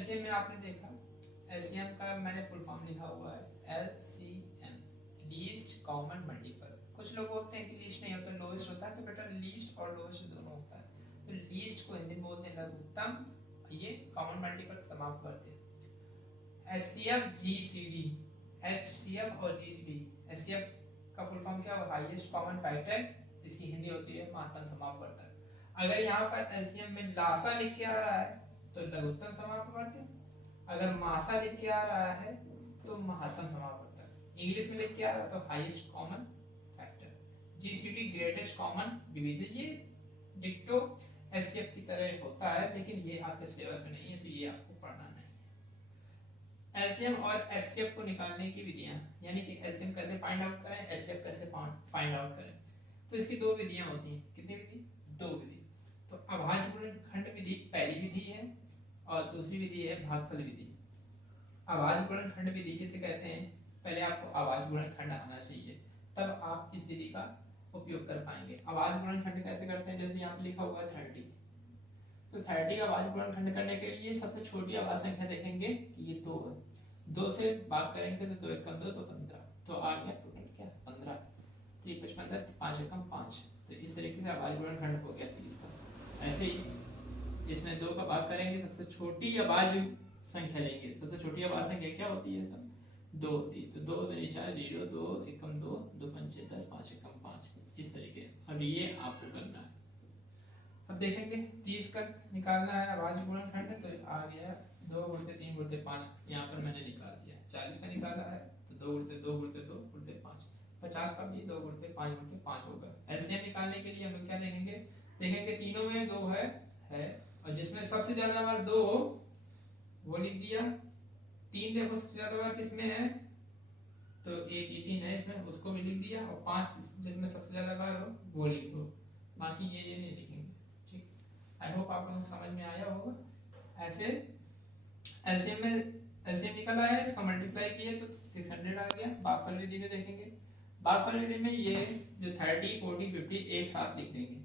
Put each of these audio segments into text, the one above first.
LCM में आपने देखा, एलसीएम का मैंने फुल फॉर्म लिखा हुआ है एलसीएम, लीस्ट कॉमन मल्टीपल। कुछ लोग बोलते हैं कि लीस्ट नहीं होता, लोवेस्ट होता है, तो बेटा लीस्ट और लोवेस्ट दोनों होता है। तो लीस्ट को हिंदी में बोलते हैं लघुत्तम, ये कॉमन मल्टीपल समाप्त करते हैं। एचसीएफ जीसीडी, एचसीएफ और जीसीडी, एचसीएफ का फुल फॉर्म क्या है, हाईएस्ट कॉमन फैक्टर, इसकी हिंदी होती है महत्तम समापवर्तक। अगर यहाँ पर एलसीएम में लासा लिख के आ रहा है तो लघुत्तम समापवर्तक, अगर मासा लिख के आ रहा है तो महत्तम समापवर्तक, इंग्लिश में लिख के आ रहा है तो highest common factor, GCD greatest common division. ये डिक्टो एचसीएफ की तरह होता है, लेकिन ये आपके सिलेबस में नहीं है, तो ये आपको पढ़ना नहीं है। एलसीएम और एचसीएफ को निकालने की विधियां, यानी कि एलसीएम कैसे फाइंड आउट करें, एचसीएफ कैसे फाइंड आउट करें, तो इसकी दो विधियां होती हैं। कितनी विधि, दो विधि। तो अभाज्य गुणनखंड विधि पहली विधि है और दूसरी विधि है भागफल विधि। अभाज्य गुणनखंड विधि किसे कहते हैं, पहले आपको अभाज्य गुणनखंड आना चाहिए, तब आप इस विधि का उपयोग कर पाएंगे। अभाज्य गुणनखंड कैसे करते हैं, जैसे यहाँ पे लिखा हुआ है 30, तो 30 का अभाज्य गुणनखंड करने के लिए सबसे छोटी अभाज्य संख्या देखेंगे कि ये 2 है, 2 से भाग करेंगे तो 2 एकम 2, 2 15, तो आ गया टोटल क्या 15, 3 5 15, 5 एकम 5, तो इस तरीके से अभाज्य गुणनखंड हो गया 30 का। ऐसे ही इसमें 2 का भाग करेंगे, सबसे छोटी अभाज्य संख्या लेंगे, सबसे छोटी अभाज्य संख्या क्या होती है, सब 2 होती है, तो 2 2 4 0, 2 एकम 2, 2 पंचे 10, 5 एकम 5, इस तरीके। अब ये आपको करना है। अब देखेंगे 30 का निकालना है अभाज्य गुणनखंड, तो आ गया 2 गुणित 3 गुणित 5, यहाँ पर मैंने निकाल दिया। 40 का निकाला है तो 2 गुणित 2 गुणित 2 गुणित 5, 50 का भी 2 गुणित 5 गुणित 5 होगा। एलसीएम निकालने के लिए हम लोग क्या देखेंगे, देखेंगे तीनों में 2 है और जिसमें सबसे ज्यादा बार 2 वो लिख दिया। 3 देखो सबसे ज्यादा बार किसमें है, तो एक ही 3 है इसमें, उसको भी लिख दिया, और 5 जिसमें सबसे ज्यादा बार हो वो लिख दो, बाकी ये नहीं लिखेंगे। ठीक, आई होप आप लोगों को समझ में आया होगा। ऐसे एलसीएम में एलसीएम निकल आया, इसका मल्टीप्लाई किया तो 600 आ गया। भागफल विधि में देखेंगे, भागफल विधि में ये जो 30 40 50 एक साथ लिख देंगे,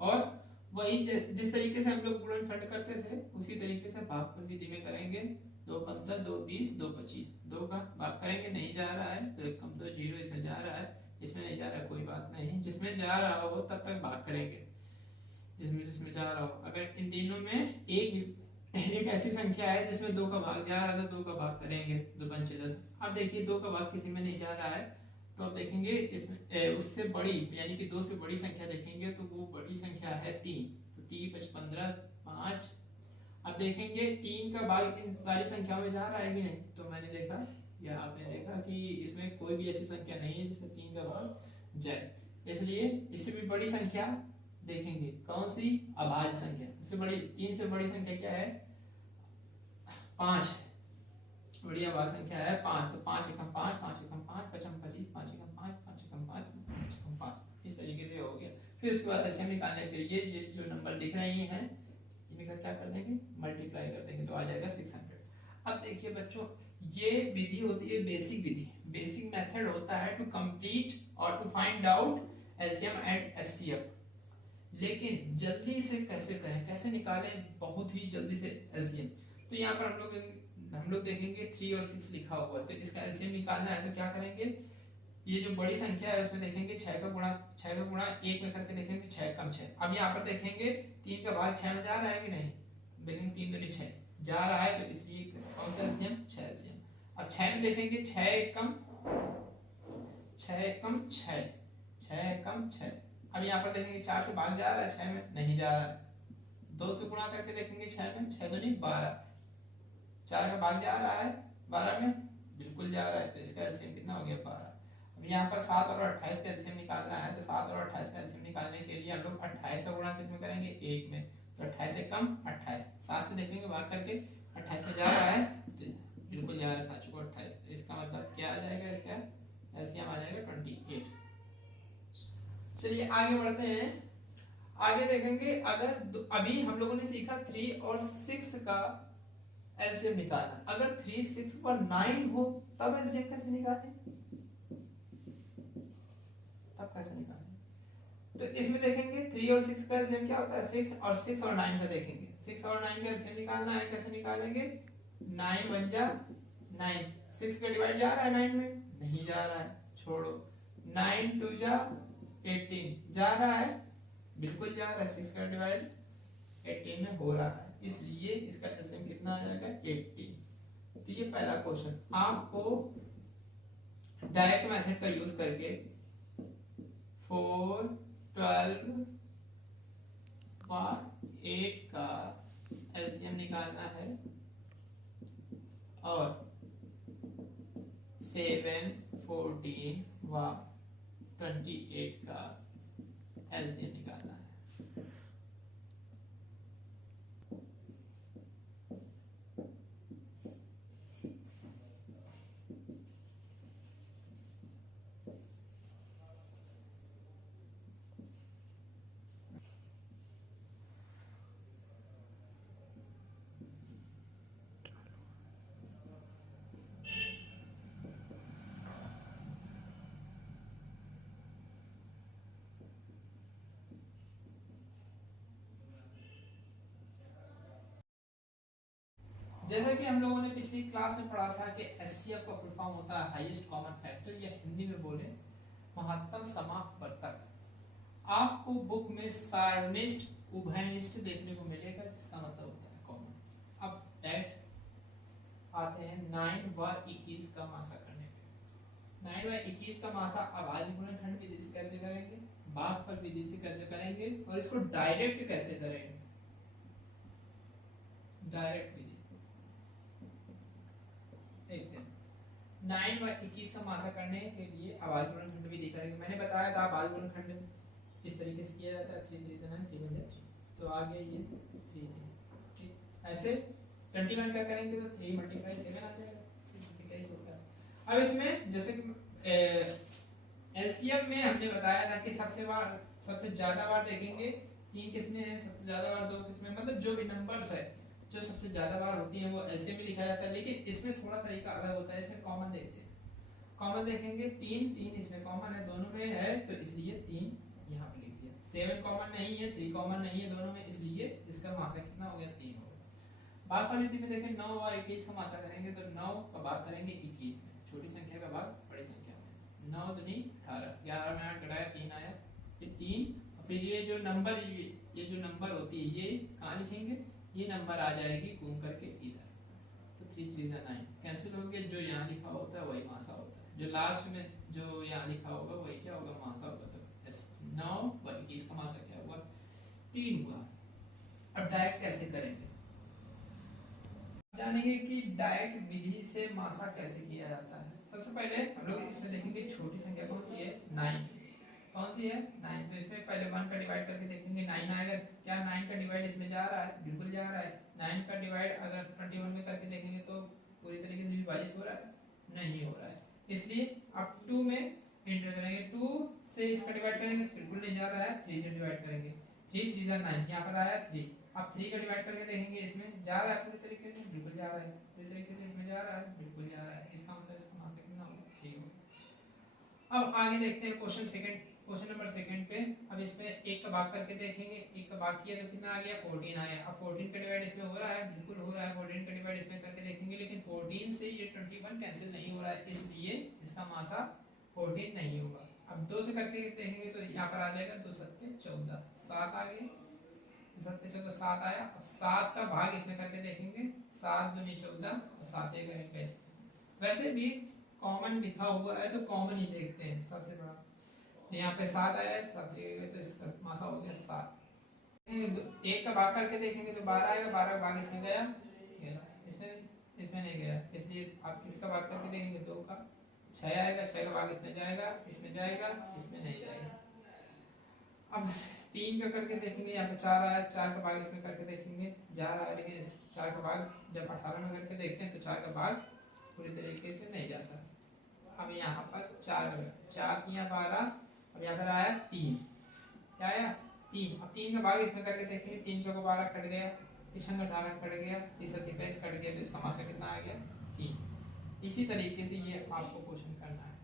और वही जिस तरीके से हम लोग गुणनखंड करते थे उसी तरीके से भागफल विधि में करेंगे। 2 15, 2 20, 2 25, 2 का भाग करेंगे, नहीं जा रहा है तो एकम 2 0, इसमें जा रहा है, इसमें नहीं जा रहा है, कोई बात नहीं, जिसमें जा रहा हो तब तक भाग करेंगे, जिसमें जिसमें जा रहा हो। अगर इन तीनों में एक ऐसी संख्या है जिसमें 2 का भाग जा रहा है तो 2 का भाग करेंगे, 2 पंचे 10। अब देखिए 2 का भाग किसी में नहीं जा रहा है, तो अब देखेंगे इसमें उससे बड़ी यानी कि 2 से बड़ी संख्या देखेंगे, तो वो बड़ी संख्या है 3, तो 3 5 15 5। अब देखेंगे 3 का भाग इन सारी संख्याओं में जा रहा है कि नहीं, तो मैंने देखा या आपने देखा कि इसमें कोई भी ऐसी संख्या नहीं है जिसमें 3 का भाग जाए, इसलिए इससे भी बड़ी संख्या देखेंगे। कौन सी, अभाज्य संख्या। इससे बड़ी 3 से बड़ी संख्या क्या है, 5 है, बड़ी अभाज्य संख्या है 5, तो 5 एकम 5, 5 एकम 5, 5 25, 5 एकम 5, 5 एकम 5, 5 एकम 5, इस तरीके से हो गया। फिर उसके बाद एलसीएम निकालने के लिए ये जो नंबर दिख रही हैं इनका क्या कर देंगे, मल्टीप्लाई कर देंगे, तो आ जाएगा 600। अब देखिए बच्चों, ये विधि होती है बेसिक विधि, बेसिक मेथड होता है टू कंप्लीट और to find out LCM and HCF. लेकिन जल्दी से कैसे करें, कैसे निकालें बहुत ही जल्दी से एलसीएम, तो यहाँ पर हम लोग देखेंगे 3 और 6 लिखा हुआ है, तो इसका एलसीएम निकालना है तो क्या करेंगे, ये जो बड़ी संख्या है उसमें देखेंगे 6 का गुणा 1 में करके देखेंगे 6 कम 6। अब यहाँ पर देखेंगे 3 का भाग 6 में जा रहा है कि नहीं, देखेंगे 3 दूनी 6 जा रहा है, तो इसलिए कौन सा एलसीएम, 6 एलसीएम। अब 6 में देखेंगे 6 एकम 6, 6 एकम 6। अब यहाँ पर देखेंगे 4 से भाग जा रहा है, 6 में नहीं जा रहा है, 2 से गुणा करके देखेंगे 6 में, 6 दूनी 12, 4 का भाग जा रहा है 12 में, बिल्कुल जा रहा है, तो इसका एलसीएम कितना हो गया 12। अब यहाँ पर 7 और 28 का एलसीएम निकालना है, तो 7 और 28 का एलसीएम निकालने के लिए हम लोग 28 का गुणा किसमें करेंगे, 1 में, तो 28 से कम 28, 7 से देखेंगे भाग करके 28 से जा रहा है, तो बिल्कुल जा रहा है 7 को 28, तो इसका मतलब क्या आ जाएगा, इसका एलसीएम आ जाएगा 28। चलिए आगे बढ़ते हैं, आगे देखेंगे अगर अभी हम लोगों ने सीखा 3 और 6 का एलसीएम निकालना, अगर 3 6 पर 9 हो तब एलसीएम कैसे निकालें, तब कैसे निकालें, तो इसमें देखेंगे 3 और 6 का एलसीएम क्या होता है, 6 और 9 का देखेंगे, 6 और 9 का एलसीएम निकालना है, कैसे निकालेंगे, 9 वन जा 9, 6 का डिवाइड जा रहा है 9 में, नहीं जा रहा है, छोड़ो। 9 टू जा 18 जा रहा है, बिल्कुल जा रहा है, 6 का डिवाइड 18 में हो रहा है, इसलिए इसका एलसीएम कितना आ जाएगा 18। तो ये पहला क्वेश्चन आपको डायरेक्ट मेथड का यूज करके 4, 12 व 8 का एलसीएम निकालना है और 7, 14 व 28 का एलसीएम निकालना है। जैसा कि हम लोगों ने पिछली क्लास में पढ़ा था कि एचसीएफ का फुल फॉर्म होता है हाईएस्ट कॉमन फैक्टर, या हिंदी में बोले महत्तम समापवर्तक। आपको बुक में सारणिष्ठ उभयनिष्ठ देखने को मिलेगा, जिसका मतलब होता है कॉमन। अब डायरेक्ट आते हैं 9 व 21 का मासा करने पे। 9 व 21 का मासा अभाज्य गुणनखंड विधि से कैसे करेंगे, भागफल विधि से कैसे करेंगे, और इसको डायरेक्ट कैसे करेंगे, डायरेक्ट विधि। देखते हैं 9 व 21 का मासा करने के लिए अभाज्य गुणनखंड विधि करेंगे। मैंने बताया था अभाज्य गुणनखंड इस तरीके से किया जाता है, 3 3 9 3 1 3, तो आगे ये 3 3, ठीक। ऐसे 21 का करेंगे तो 3 × 7 आ जाएगा, इस होता है। अब इसमें जैसे कि एलसीएम में हमने बताया था कि सबसे ज्यादा बार देखेंगे 3 किस्में हैं, सबसे ज्यादा बार 2 किस्में, मतलब जो भी नंबर्स है जो सबसे ज्यादा बार होती है वो एलसीएम में लिखा जाता है। लेकिन इसमें थोड़ा तरीका अलग होता है, इसमें कॉमन देखते हैं। कॉमन देखेंगे 3 3 इसमें कॉमन है, दोनों में है, तो इसलिए 3 यहाँ पे लिख दिया। 7 कॉमन नहीं है, 3 कॉमन नहीं है दोनों में, इसलिए इसका मासा कितना हो गया 3 हो गया। भागफल विधि में देखें 9 व 21 का मासा करेंगे तो 9 का भाग करेंगे 21 में, छोटी संख्या का भाग बड़ी संख्या में। 9 दूनी 18, 11 में 8 घटाया 3 आया, फिर 3, फिर ये जो नंबर होती है ये कहाँ लिखेंगे, ये नंबर आ जाएगी घूम करके इधर, तो 3 3 9 कैंसिल हो गया। जो यहाँ लिखा होता है वही मासा होता है, जो लास्ट में जो यहाँ लिखा होगा वही क्या होगा, मासा होगा। तो 9 व 21 का मासा क्या हुआ 3 हुआ। अब डायरेक्ट कैसे करेंगे, जानेंगे कि डायरेक्ट विधि से मासा कैसे किया जाता है। सबसे पहले हम लोग इसमें देखेंगे छोटी संख्या कौन सी है 9, कौन सी है 9, तो इसमें पहले 1 का डिवाइड करके देखेंगे 9 आएगा। क्या 9 का डिवाइड इसमें जा रहा है, बिल्कुल जा रहा है। 9 का डिवाइड अगर 21 में करके देखेंगे तो पूरी तरीके से विभाजित हो रहा है, नहीं हो रहा है, इसलिए अब 2 में एंटर करेंगे। 2 से इसका डिवाइड करेंगे तो बिल्कुल नहीं जा रहा है, 3 से डिवाइड करेंगे, 3 3 9 यहाँ पर आया 3। अब 3 का डिवाइड करके देखेंगे, इसमें जा रहा है पूरी तरीके से, बिल्कुल जा रहा है, पूरी तरीके से इसमें जा रहा है, बिल्कुल जा रहा है, इसका मतलब इसका मासा कितना होगा 3 होगा। अब आगे देखते हैं क्वेश्चन नंबर सेकंड पे। अब इसमें 1 का भाग करके देखेंगे, 1 का भाग किया तो कितना आ गया 14 आया। अब 14 का डिवाइड इसमें हो रहा है, बिल्कुल हो रहा है, 14 का डिवाइड इसमें करके देखेंगे, लेकिन 14 से ये 21 कैंसिल नहीं हो रहा है, इसलिए इसका मासा 14 नहीं होगा। अब 2 से करके देखेंगे तो यहाँ पर आ जाएगा 2 7 14, 7 आ गया, 2 7 14 7 आया। अब 7 का भाग इसमें करके देखेंगे, 7 दूनी 14 और 7 1 करेंगे। वैसे भी कॉमन लिखा हुआ है तो कॉमन ही देखते हैं सबसे बड़ा, तो यहाँ पे 7 आया है, 7 तो इसका मासा हो गया 7। 1 का भाग करके देखेंगे तो 12 आएगा, 12 का भाग इसमें गया, इसमें नहीं गया, इसलिए आप किसका भाग करके देखेंगे 2 का 6 आएगा, 6 का भाग इसमें जाएगा, इसमें जाएगा, इसमें नहीं जाएगा। अब 3 का करके देखेंगे, यहाँ पे 4 आया, 4 का भाग इसमें करके देखेंगे जा रहा है, लेकिन इस 4 का भाग जब 18 में करके देखते हैं तो 4 का भाग पूरी तरीके से नहीं जाता। अब यहाँ पर 4 3 12, अब यहाँ पर आया 3, क्या आया 3। अब 3 का भाग इसमें करके देखेंगे, 3 चौको 12 कट गया, 3 18 कट गया, 30 21 कट गया, तो इसका मासा कितना आ गया 3। इसी तरीके से ये आपको क्वेश्चन करना है।